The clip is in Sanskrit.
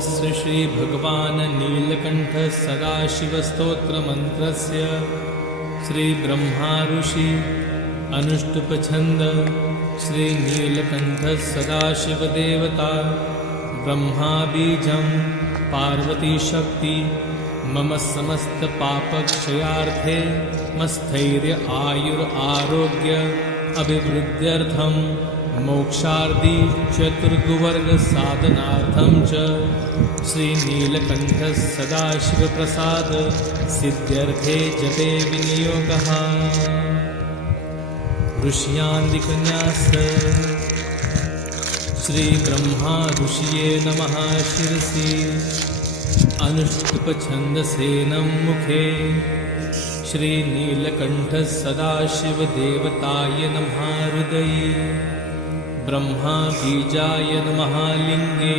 अस्य श्रीभगवान् नीलकण्ठ सदाशिवस्तोत्रमन्त्रस्य श्रीब्रह्मा ऋषि अनुष्टुप्छन्द श्रीनीलकण्ठ सदाशिवदेवता ब्रह्मा बीजं पार्वतीशक्ति मम समस्तपापक्षयार्थे मस्थैर्य आयुरारोग्य अभिवृद्ध्यर्थं मोक्षार्थी चतुर्गुवर्गसाधनार्थं च श्रीनीलकण्ठ सदाशिवप्रसाद सिद्ध्यर्थे जपे विनियोगः। ऋष्यान्दिकन्यास श्रीब्रह्मा ऋषिये नमः शिरसि अनुष्टुप्छन्दसेनं मुखे श्रीनीलकण्ठ सदाशिवदेवताय नमः हृदये ब्रह्मा बीजाय नमः लिङ्गे